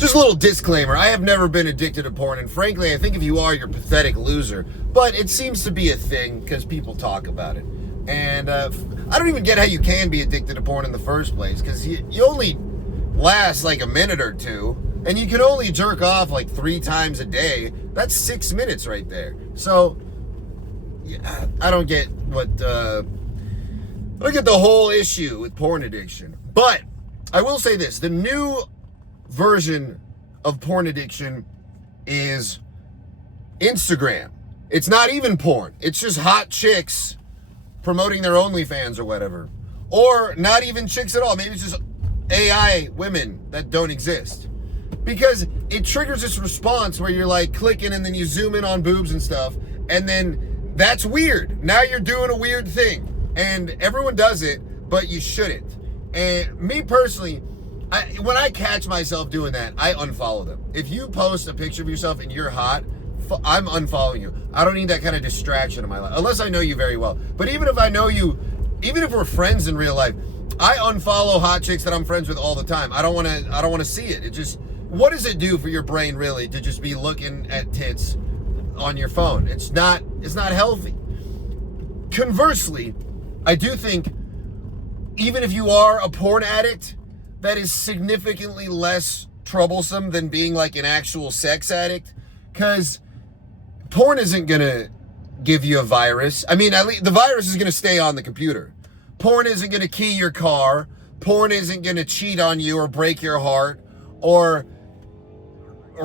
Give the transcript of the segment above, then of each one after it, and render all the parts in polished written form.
Just a little disclaimer, I have never been addicted to porn, and frankly, I think if you are, you're a pathetic loser. But it seems to be a thing because people talk about it. And I don't even get how you can be addicted to porn in the first place, because you only last like a minute or two, and you can only jerk off like 3 times a day. That's 6 minutes right there. So, yeah, I don't get what, I don't get the whole issue with porn addiction. But I will say this, the new version of porn addiction is Instagram. It's not even porn. It's just hot chicks promoting their OnlyFans or whatever. Or not even chicks at all. Maybe it's just AI women that don't exist. Because it triggers this response where you're like clicking and then you zoom in on boobs and stuff. And then that's weird. Now you're doing a weird thing. And everyone does it, but you shouldn't. And me personally, when I catch myself doing that, I unfollow them. If you post a picture of yourself and you're hot, I'm unfollowing you. I don't need that kind of distraction in my life, unless I know you very well. But even if I know you, even if we're friends in real life, I unfollow hot chicks that I'm friends with all the time. I don't want to see it. It just, what does it do for your brain really to just be looking at tits on your phone? It's not healthy. Conversely, I do think even if you are a porn addict, that is significantly less troublesome than being like an actual sex addict, because porn isn't gonna give you a virus. I mean, at least the virus is gonna stay on the computer. Porn isn't gonna key your car. Porn isn't gonna cheat on you or break your heart or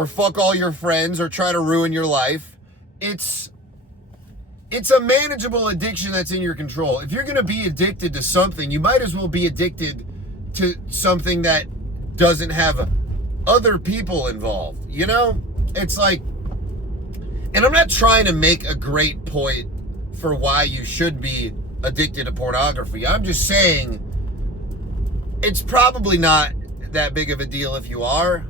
fuck all your friends or try to ruin your life. It's a manageable addiction that's in your control. If you're gonna be addicted to something, you might as well be addicted to something that doesn't have other people involved, you know? It's like, and I'm not trying to make a great point for why you should be addicted to pornography. I'm just saying it's probably not that big of a deal if you are.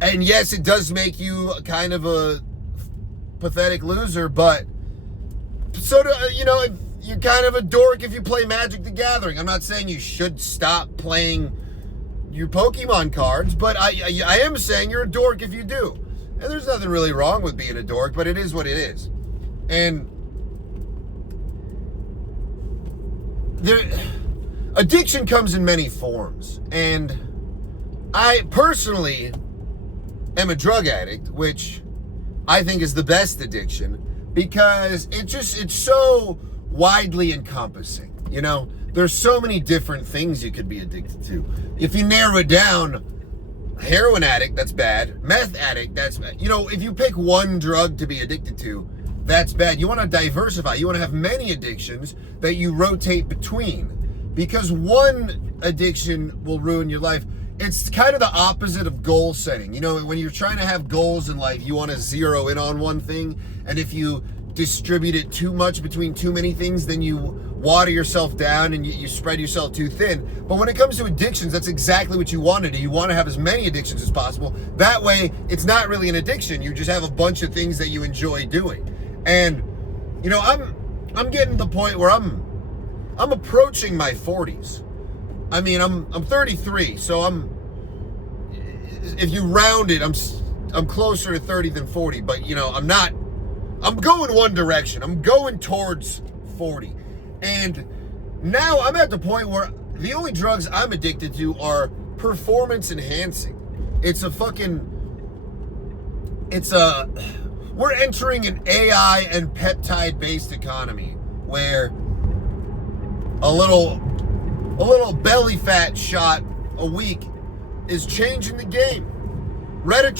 And yes, it does make you kind of a pathetic loser, but so do, you know, you're kind of a dork if you play Magic the Gathering. I'm not saying you should stop playing your Pokemon cards, but I am saying you're a dork if you do. And there's nothing really wrong with being a dork, but it is what it is. And addiction comes in many forms. And I personally am a drug addict, which I think is the best addiction, because it's so widely encompassing. You know, there's so many different things you could be addicted to. If you narrow it down, heroin addict, that's bad. Meth addict, that's bad. You know, if you pick one drug to be addicted to, that's bad. You want to diversify. You want to have many addictions that you rotate between, because one addiction will ruin your life. It's kind of the opposite of goal setting. You know, when you're trying to have goals in life, you want to zero in on one thing, and if you distribute it too much between too many things, then you water yourself down and you spread yourself too thin. But when it comes to addictions, that's exactly what you want to do. You want to have as many addictions as possible. That way, it's not really an addiction. You just have a bunch of things that you enjoy doing. And, you know, I'm getting to the point where I'm approaching my 40s. I mean, I'm 33, so if you round it, I'm closer to 30 than 40, but you know, I'm going one direction. I'm going towards 40. And now I'm at the point where the only drugs I'm addicted to are performance enhancing. We're entering an AI and peptide based economy where a little belly fat shot a week is changing the game. Reta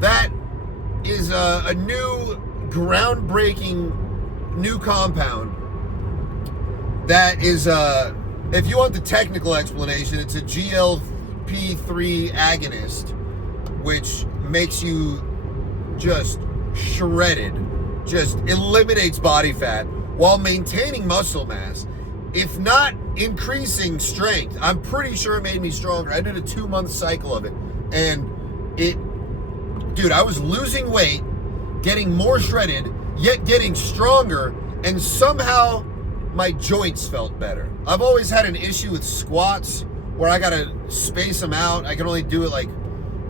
that is a new groundbreaking new compound that is, if you want the technical explanation, it's a GLP-3 agonist, which makes you just shredded, just eliminates body fat while maintaining muscle mass, if not increasing strength. I'm pretty sure it made me stronger. I did a 2-month cycle of it, and dude, I was losing weight, getting more shredded, yet getting stronger, and somehow my joints felt better. I've always had an issue with squats where I gotta space them out. I can only do it like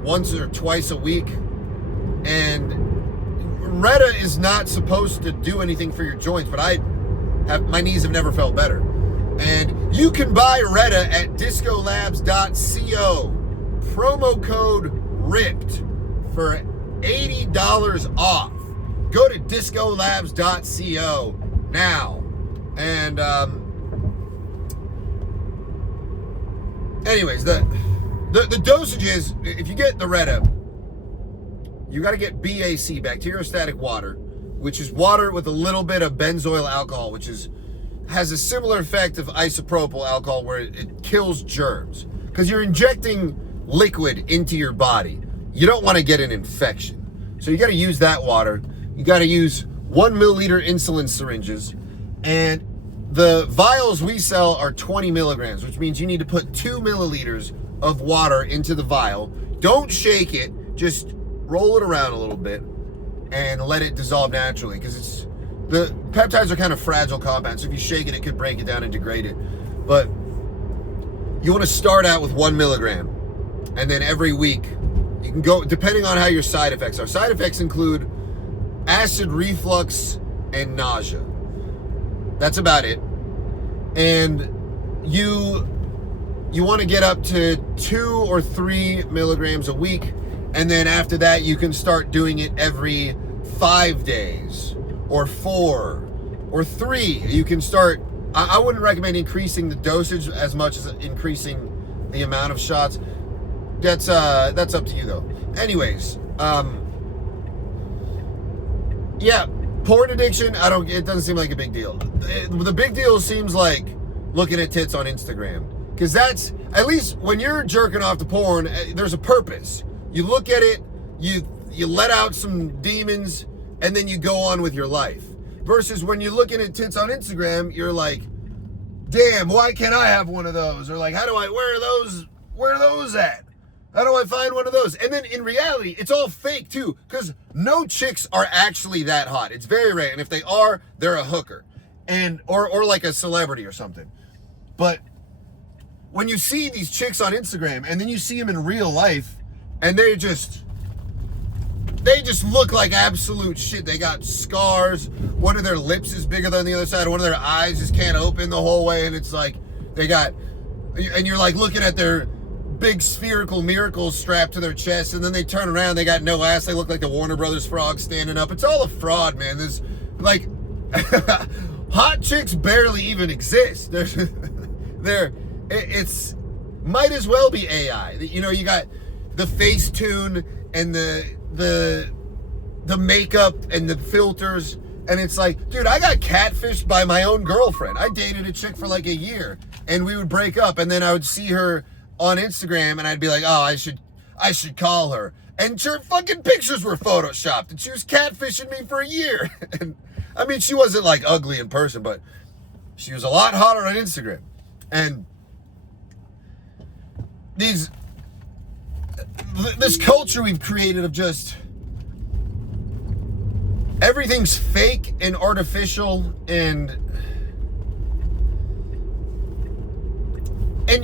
once or twice a week. And Reta is not supposed to do anything for your joints, but my knees have never felt better. And you can buy Reta at discolabs.co. Promo code RIPPED for $80 off. Go to discolabs.co now. And anyways, the dosage is, if you get the Reta, you got to get BAC, bacteriostatic water, which is water with a little bit of benzoyl alcohol, which has a similar effect of isopropyl alcohol where it kills germs. Because you're injecting liquid into your body. You don't want to get an infection. So you got to use that water. You got to use 1 milliliter insulin syringes. And the vials we sell are 20 milligrams, which means you need to put 2 milliliters of water into the vial. Don't shake it. Just roll it around a little bit and let it dissolve naturally, because the peptides are kind of fragile compounds. So if you shake it, it could break it down and degrade it. But you want to start out with 1 milligram, and then every week you can go, depending on how your side effects are. Side effects include acid reflux and nausea. That's about it. And you want to get up to 2 or 3 milligrams a week. And then after that, you can start doing it every 5 days or 4 or 3. You can start, I wouldn't recommend increasing the dosage as much as increasing the amount of shots. That's up to you though. Anyways, yeah, porn addiction, it doesn't seem like a big deal. The big deal seems like looking at tits on Instagram. Because that's, at least when you're jerking off to porn, there's a purpose. You look at it, you let out some demons, and then you go on with your life. Versus when you're looking at tits on Instagram, you're like, damn, why can't I have one of those? Or like, where are those at? How do I find one of those? And then in reality, it's all fake too, because no chicks are actually that hot. It's very rare. And if they are, they're a hooker. Or like a celebrity or something. But when you see these chicks on Instagram and then you see them in real life, and they just look like absolute shit. They got scars. One of their lips is bigger than the other side. One of their eyes just can't open the whole way. And it's like, and you're like looking at their big spherical miracles strapped to their chest. And then they turn around, they got no ass. They look like the Warner Brothers frog standing up. It's all a fraud, man. There's like, hot chicks barely even exist. It's might as well be AI. You know, you got the Facetune and the makeup and the filters, and it's like, dude, I got catfished by my own girlfriend. I dated a chick for like a year, and we would break up, and then I would see her on Instagram, and I'd be like, oh, I should call her, and her fucking pictures were photoshopped, and she was catfishing me for a year. And I mean, she wasn't like ugly in person, but she was a lot hotter on Instagram. And this culture we've created of just everything's fake and artificial, and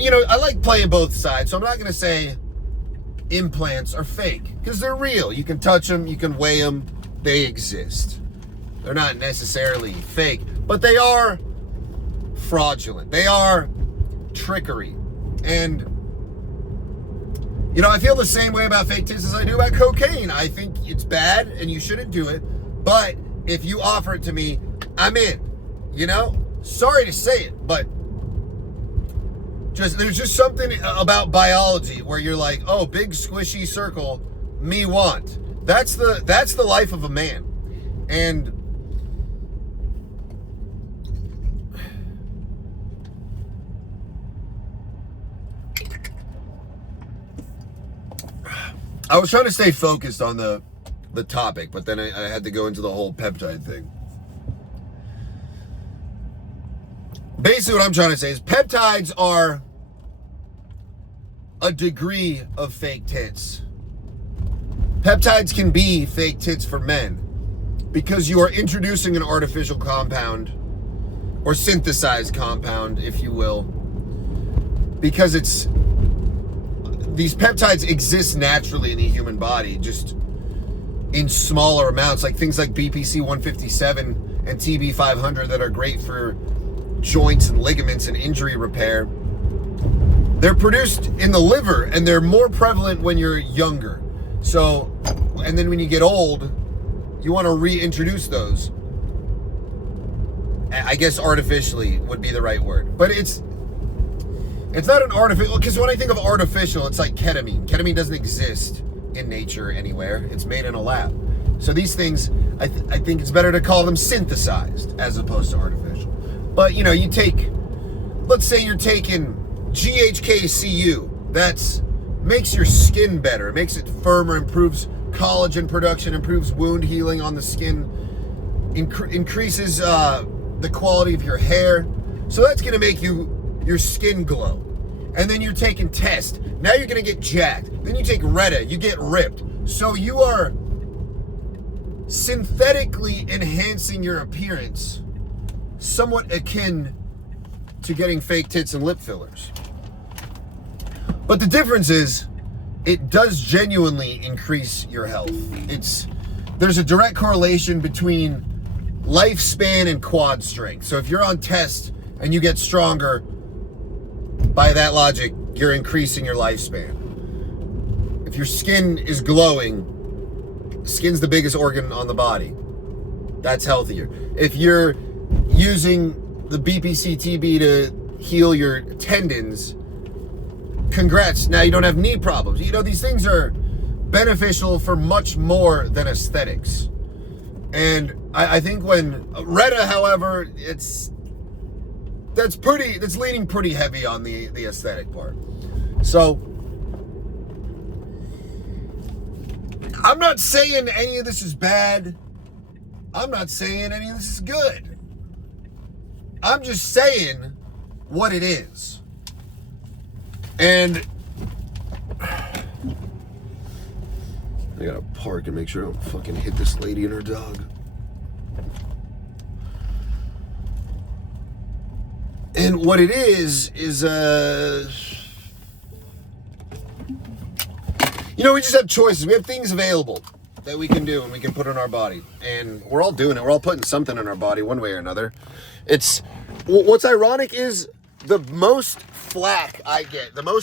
you know, I like playing both sides, so I'm not going to say implants are fake, because they're real. You can touch them, you can weigh them, they exist. They're not necessarily fake, but they are fraudulent. They are trickery. And you know, I feel the same way about fake tits as I do about cocaine. I think it's bad and you shouldn't do it. But if you offer it to me, I'm in. You know? Sorry to say it, but there's just something about biology where you're like, oh, big squishy circle, me want. That's the life of a man. And I was trying to stay focused on the topic, but then I had to go into the whole peptide thing. Basically what I'm trying to say is peptides are a degree of fake tits. Peptides can be fake tits for men because you are introducing an artificial compound or synthesized compound, if you will. because these peptides exist naturally in the human body, just in smaller amounts, like things like BPC 157 and TB 500 that are great for joints and ligaments and injury repair. They're produced in the liver, and they're more prevalent when you're younger. So, and then when you get old, you want to reintroduce those. I guess artificially would be the right word. But it's not an artificial, because when I think of artificial, it's like ketamine. Ketamine doesn't exist in nature anywhere. It's made in a lab. So these things, I think it's better to call them synthesized as opposed to artificial. But, you know, let's say you're taking GHKCU. That makes your skin better. It makes it firmer, improves collagen production, improves wound healing on the skin, increases the quality of your hair. So that's going to make your skin glow. And then you're taking test. Now you're going to get jacked. Then you take Reta. You get ripped. So you are synthetically enhancing your appearance, somewhat akin to getting fake tits and lip fillers. But the difference is, it does genuinely increase your health. There's a direct correlation between lifespan and quad strength. So if you're on test and you get stronger, by that logic, you're increasing your lifespan. If your skin is glowing, skin's the biggest organ on the body. That's healthier. If you're using the BPC TB to heal your tendons, congrats, now you don't have knee problems. You know, these things are beneficial for much more than aesthetics. And I think when Reta, however, that's leaning pretty heavy on the aesthetic part. So I'm not saying any of this is bad. I'm not saying any of this is good. I'm just saying what it is. And I gotta park and make sure I don't fucking hit this lady and her dog. And what it is you know, we just have choices. We have things available that we can do and we can put in our body. And we're all doing it. We're all putting something in our body one way or another. What's ironic is the most flack I get, the most